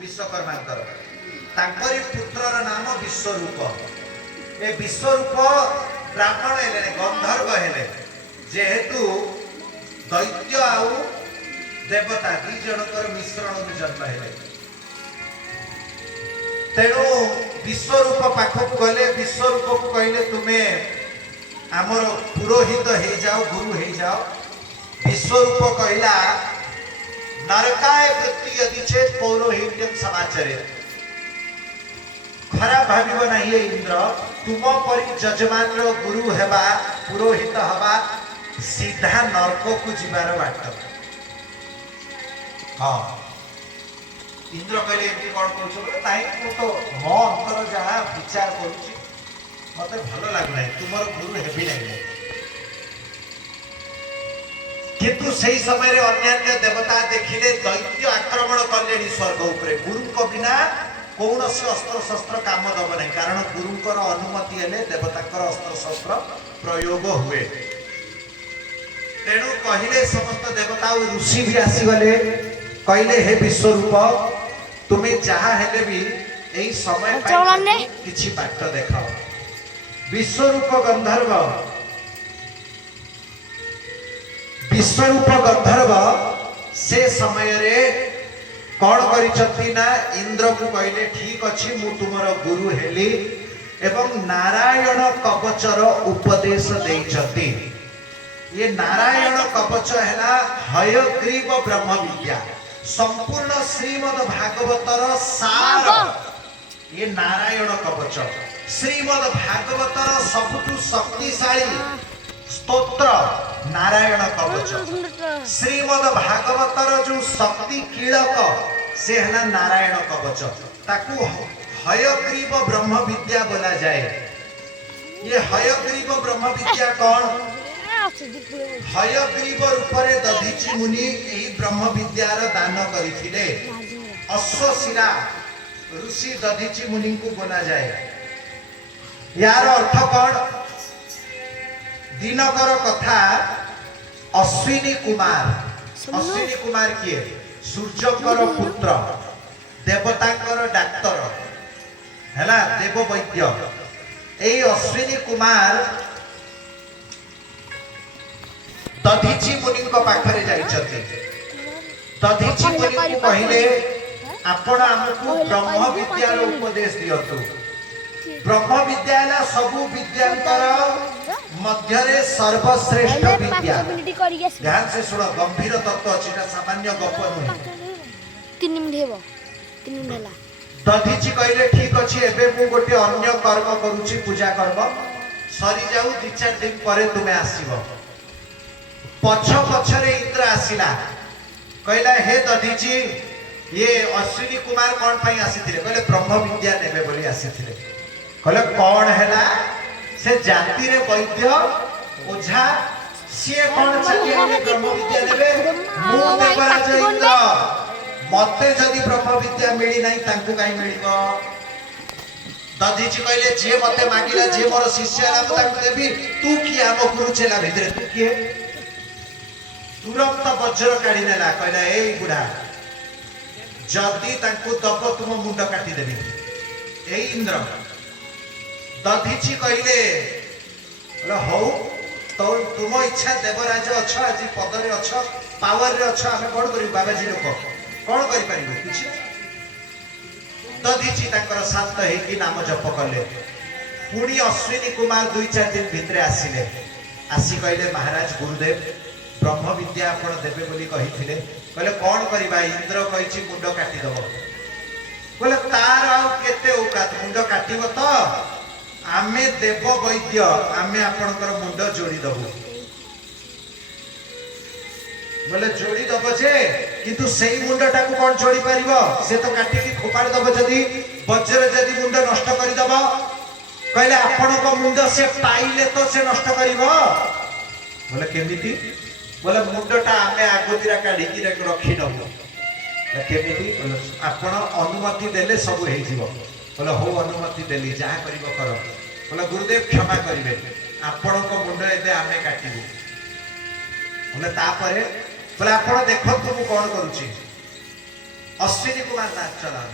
विश्वकर्मांकर तांकरी पुत्रर नाम विश्वरूप। ए विश्वरूप ब्राह्मण हेले गंधर्व हेले जेहेतु दैत्य आउ देवता दी जनकर मिश्रण जन्म हेले तेणु विश्वरूप पाखक गले विश्वरूप को कहले तुम्हें आमर पुरोहित हो जाओ गुरु हो जाओ। विश्वरूप कहला नरकाय वृत्ति यदि चेत पौरोहित्यम समाचरे खराब भाविब नहीं इंद्र तुम परी जजमान रो गुरु हेबा पुरोहित हवा सीधा नरक को जीवार बाट। हाँ इंद्र कहले एमती कौन कह तो मो अंतर जहाँ विचार करुच्ची मत भल लगुना तुम गुरु हेबी नहीं किंतु सही समय रे अन्य देवता देखिले दैत्य आक्रमण कले स्वर्ग उपरे गुरु को बिना कौन से अस्त्र शस्त्र काम दब नहीं कारण गुरुंकर अनुमति हेले देवतांकर अस्त्र शस्त्र प्रयोग हुए। तेणु कहले समस्त देवता और ऋषि भी आसीगले कहले हे विश्वरूप तुम्हें जहाँ हेले भी यही समय किछि बाट देखाओ। विश्वरूप गंधर्व से समय रे कौन करिछथि ना इंद्र को कहले ठीक अछि मु तुमर गुरु हेली एवं नारायण कवचर उपदेश देइछथि। ये नारायण कवच हैला हयग्रीव ब्रह्म विद्या संपूर्ण श्रीमद् भागवतर सार। ये नारायण कवच श्रीमद् भागवतर सबुठु शक्तिशाली स्तोत्र नारायण कवच। श्रीमद् भागवतर जो शक्ति कीलक से है नारायण कवच ताकू हयग्रीव ब्रह्म विद्या बोला जाए। ये हयग्रीव ब्रह्म विद्या कौन हयग्रीव रूपरे दधीची मुनि यही ब्रह्म विद्यार दान करथिले। अश्वशिरा ऋषि दधीची मुनि को बोला जाए। यार अर्थ कौन दिनकर कथा अश्विनी कुमार किए सूर्यकर पुत्र देवतांकर डाक्तर हैला देव वैद्य एई अश्विनी कुमार दधीची मुनि को पाखरे जाइछथि। दधीची मुनि को कहिले आपण हमकु ब्रह्म विद्यार उपदेश दियतु। ब्रह्म विद्या सबु विद्यांकर मध्यरे सर्वश्रेष्ठ विद्या। ध्यान से सुनो गंभीर तत्व अछि सामान्य गप नुहे। 3 मिनिट हेबो 3 मिनिट हला दधीची कहले ठीक अछि एबे मु गोटे अन्य कर्म करूची पूजा कर्म सरी जाऊ 2-4 दिन परे तुमे आसीबो। पछरे इंद्र आसिला कहला हे दधीची ये अश्विनी कुमार कौन पाई आसीथिले कहले ब्रह्म विद्या नेबे बोली आसीथिले। कहले कौन हैला से जाति रे वैद्य ओझा सिए कौन चाहिए ब्रह्म विद्या नेबे मु देवराज इंद्र मते जदी ब्रह्म विद्या मिली नहीं तांकु काई मिलिबो। दधीची कहले जे मते मागिला जे मोर शिष्य नाम तांकु देबी तू की हम गुरु चेला भितरे तू किए तुरंत वज्र काढ़ी नेला कहला ए बुढ़ा जदी तांकु दब तुम मुंड काटी देबी। ए इंद्र दधीची कहले हौ तो तुम इच्छा देवराज अछ आज पदरे अछ पावर रे अछ आमे कोन करी बाबाजी लोक कोन करि परिबो किछि। दधीची तांकर शांत हे कि नाम जप कले। पुणी अश्विनी कुमार 2-4 दिन भितरे आसिले आसी कहले महाराज गुरुदेव ब्रह्म विद्या आपण देबे बोली कहिथिले कहले कोन करिबा इंद्र कहिछि मुंड काटी दबो। कहले तार आ केते औकात मुंड काटिबो तो आमे देव वैद्य आमे आपणकर मुंड जोड़ी दबो। बोले जोड़ी दब जे किंतु सेही मुंडटा को कोन जोड़ी परिबो से तो काटी की खोपाड़ दब जदी वज्र जदी मुंड नष्ट करि दबो कहले आपणको मुंड से पाइले तो से नष्ट करिवो। बोले केमिति बोले मुंडटा आमे आगोदिरा काढी की रखी नबो केमिति बोले आपण अनुमति देले सब हे जीवो। बोले हो अनुमति देली जहा करिवो करो। बोले गुरुदेव क्षमा करिवे आपणको मुंड एबे आमे काटिबो। बोले तापरे बोले आपण देखो तू कोन करूची अश्विनी कुमार नाथ चलाନ୍ତୁ